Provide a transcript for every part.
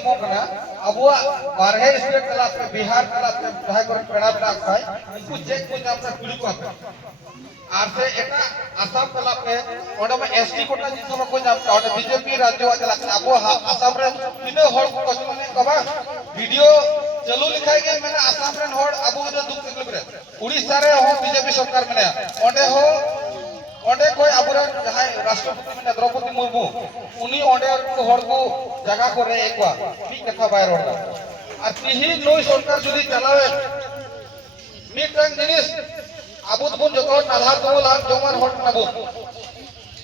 ammo कना अबुआ बारहे state तला पे बिहार तला पे जहां को पेड़ा पेड़ा खाय इनको चेक को नाम से कुली को आर से एटा आसाम तला पे ओडे में एसटी कोटा जिसम को नाम का ओडे बीजेपी राज्य वाला अबो आसाम रे तिनो हर को कसने कबा वीडियो चलो लिखाई गए मैंने आसाम रे हर अबो दे दुख तकलीफ रे उड़ीसा रे हो बीजेपी सरकार में ओडे हो ओडे कोई अबुरा जहां राष्ट्रपति में द्रौपदी मुर्मू उनी ओडे को हर को जगह को रे एकवा ठीक कथा बाय रोड আর তিহি নই সরকার যদি চালাবে মিটাং জিনিস আবুদ বুন যত নাধা তো লাগ জমান হট নাবো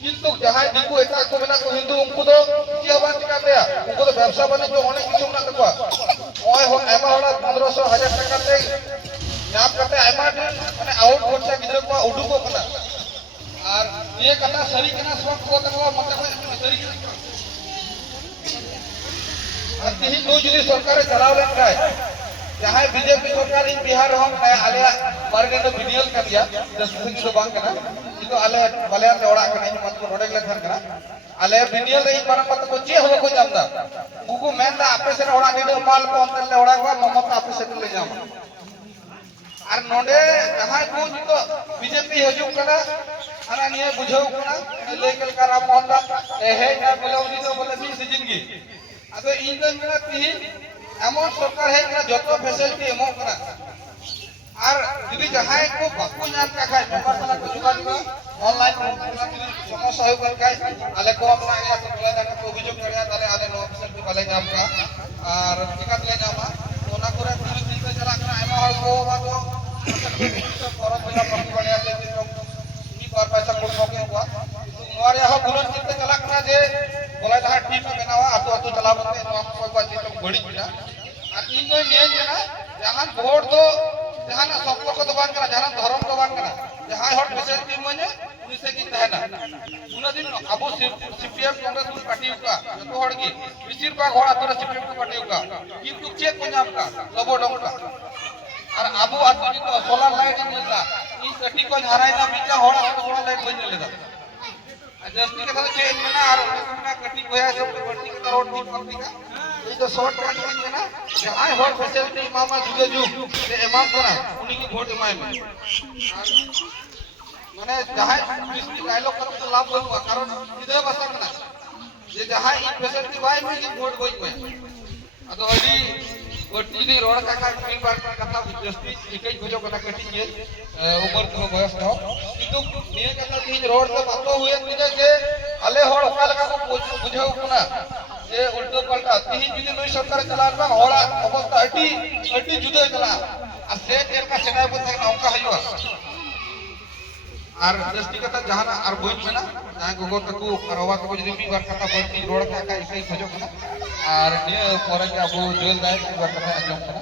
কিন্তু যাহাই দিকু এটা কো মেনা কো হিন্দু উনকু তো কি হবা টিকা দেয়া উনকু তো ব্যবসা বাণিজ্য অনেক কিছু না দেখবা ওই এমা হলা 1500 টাকা তে নাম কাতে এমা মানে আউট খরচা গিদরে কো উডুকো কনা আর ये कथा सरी कना सब को तकवा मत को सरी अतिही नो जुदी सरकार चलाव लेन काय जहां बीजेपी सरकार इन बिहार हम आले मार्गे तो बिनियल कर दिया जससे की तो बांग कना तो आले बले आले ओड़ा कना मत को रोडे ले थन कना आले बिनियल इन पर मत को चे हो को जामदा उको मेन दा आपे से ओड़ा दे माल को अंतर ले ओड़ा को ममता आपे से ले जाम আর নডে जहां को तो बीजेपी हजू कना आना निये बुझाऊ कना लेकल करा मोहल्ला हे ना बोलौनी तो बोले मी जिंदगी আদো ইনকাম করা তিহি এমন সরকার হে না যত ফ্যাসিলিটি এমন করা আর যদি যাহাই কো বাকু নাম কা খায় মেম্বার সালা কো যোগাযোগ অনলাইন সমস্যা হয় কর খায় আলে কো আমরা ইয়া তো বলা জানা কো অভিযোগ করিয়া তাহলে আলে 9% বলে নাম কা আর টিকা দিলে জামা ওনা করে পুলিশ দিতে চালা করা এমন হল কো বাতো করত বলা পকি বড়িয়া দে কি বার পয়সা কোন মকে हुआ নোয়ারে হ বুলন দিতে চালা করা যে बोला जहां टीम में बनावा आतो आतो चला बंदे तो हम कोई बात तो बड़ी बिना आ इन नो नियम ना जहां वोट तो जहां संपर्क तो बांध करा जहां धर्म तो बांध करा जहां हट फैसिलिटी मने उनसे की रहना उन दिन अब सीपीएम कांग्रेस पार्टी का तो हड़ की बेसिर भाग हड़ आतो सीपीएम को पार्टी का किंतु चेक को नाम का लबो डम का और अब आतो जी तो सोलर लाइट मिलता ई सटी को हराई ना मिटा हड़ सोलर लाइट बन लेदा जस्टी के साथ चेंज में ना और उसमें कटी होया सब कटी के रोड ठीक करती का ये तो शॉर्ट कट में ना जहां हर फैसिलिटी मामा जुगे जु से इमाम करा उन्हीं की वोट इमाम माने जहां डिस्ट्रिक्ट डायलॉग कर तो लाभ होगा कारण इधर बसा ना ये जहां इन फैसिलिटी भाई में की वोट होई में तो अभी गोटी दी रोड का तीन बार कथा जस्टी एकई खोजो कथा कटी के ऊपर तो बयस न किंतु निये कथा तीन रोड तो बातो हुए तिने जे आले होड़ ओका लगा को बुझाऊ कुना जे उल्टो पलटा तीन जुदी नई सरकार चलान बा होड़ा अवस्था अटी जुदे चला आ से तेर का सेना बता ना ओका हयो আর जस्टी कथा जहां আর বইন में ना जहां गोगो तकु करवा तकु जदी मी बार कथा बंती रोड का एकई खोजो कना আর নিয়ে পরে কে আবু জেল দায় বার কথা আজম করা